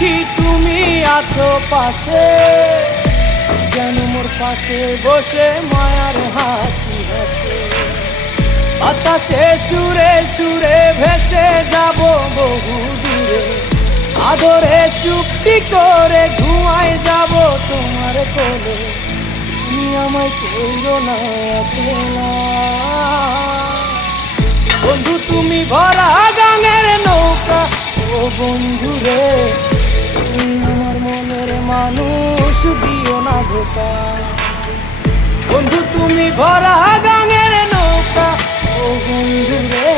দেখি তুমি আছো পাশে, যেন মোর পাশে বসে মায়ার হাসি হাসে। বাতাসে সুরে সুরে ভেসে যাব বহু দূরে, আদরে চুক্তি করে ঘুমায় যাব তোমার কোলে। তুমি আমায় কইরো না একলা, বন্ধু তুমি ভরা গানের নৌকা। ও বন্ধু রে, তুমি আমার মনের মানুষ, দিও না ধোকা। বন্ধু তুমি ভরা গানের নৌকা, ও বন্ধু রে।